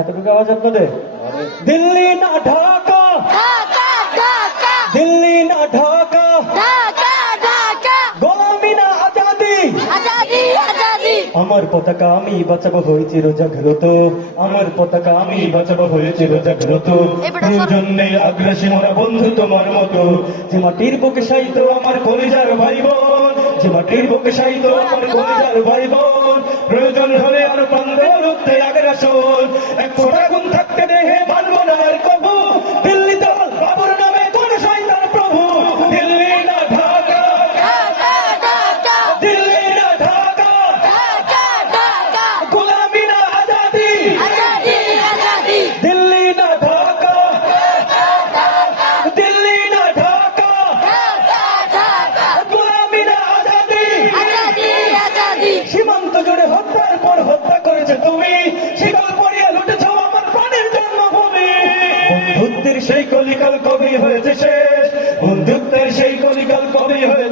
এতটুকু আওয়াজ আপনাদের? দিল্লি না ঢাকা, ঢাকা ঢাকা দিল্লি না ঢাকা, ঢাকা ঢাকা গোলামি না আজাদি। আজাদি আজাদি আমার পতাকা আমি বাঁচাবো হয়েছি রোজাগ্রত, আমার পতাকা আমি বাঁচাবো হয়েছি রোজাগ্রত। প্রয়োজন নেই আগ্রাসী মোরা বন্ধু তোমার মতো, যে মাটির বুকে সাইত আমার কলিজার ভাই বোন, যে মাটির বুকে সাইত আমার কলিজার ভাই বোন। প্রয়োজন হলে আর পান্ডে রুখতে আগ্রাসন, এক ফোঁটা গুণ থাকতে দেহে মানবো না আর কবু। দিল্লি দল বাবুর নামে কোন শয়তান প্রভু, দিল্লি না ঢাকা, ঢাকা ঢাকা দিল্লি না ঢাকা, ঢাকা ঢাকা গোলামি না আজাদি। আজাদি আজাদি দিল্লি না ঢাকা, দিল্লি না ঢাকা, ঢাকা ঢাকা গোলামি না আজাদি। আজাদি আজাদি সীমান্ত জুড়ে হত্যার পর হত্যা করেছে তুমি, শিকল পরিয়ে লুটেছ আমার প্রাণের জন্মভূমি। বন্ধুত্বের সেই কলিকাল কবি হয়েছে শেষ, বন্ধুত্বের সেই কলিকাল কবি হয়েছে